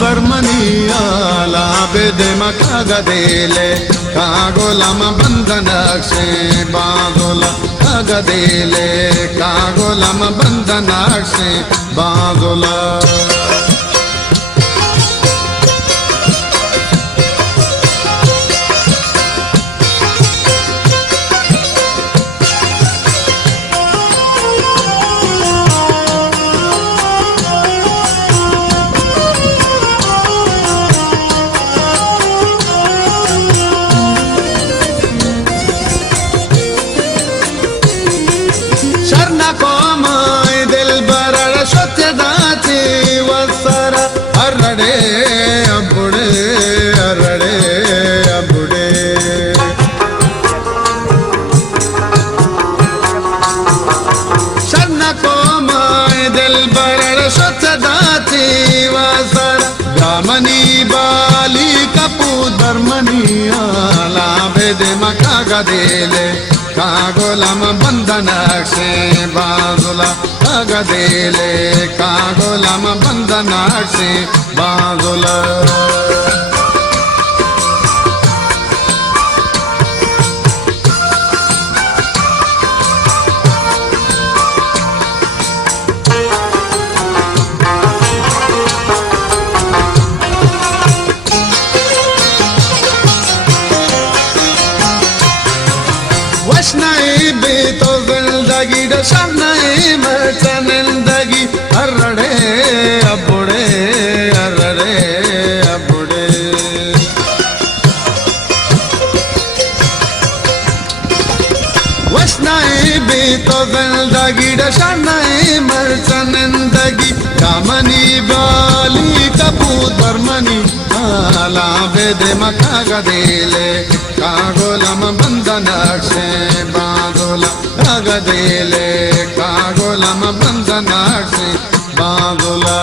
ಧರ್ಮನೀಯ ಲಾಭೆದೆ ಮಕಾಗದೇಲೆ ಕಾಗೋಲಮ ಬಂಧನಕ್ಷೆ ಬಾಗೋಲ ಕಾಗದೇಲೆ ಕಾಗೋಲಮ ಬಂಧನಕ್ಷೆ ಬಾಗೋಲ अरड़े अबुड़े अरड़े अबुड़े शरण को माए दिल बरड़ स्वच्छदाती वसर ब्राह्मणी बाली कपू धर्मनी आला भेदे मका गदेले कागोलम बंधनाक्षे बाजुला कागदेले कागोलम बंधनाक्षे बाजुला वशनाई बेतो जिंदगी डशनाई मर्चनंदगी अरड़े अबुड़े अरड़े अबुड़े वशनाई बेतो जिंदगी डशनाई मर्चनंदगी कामनी बाली कपू धर्मनी आला भेदे मका गदेले कागोलम बंधनाक्षे बागोला कागदेले कागोलम बंधनाक्षे बागोला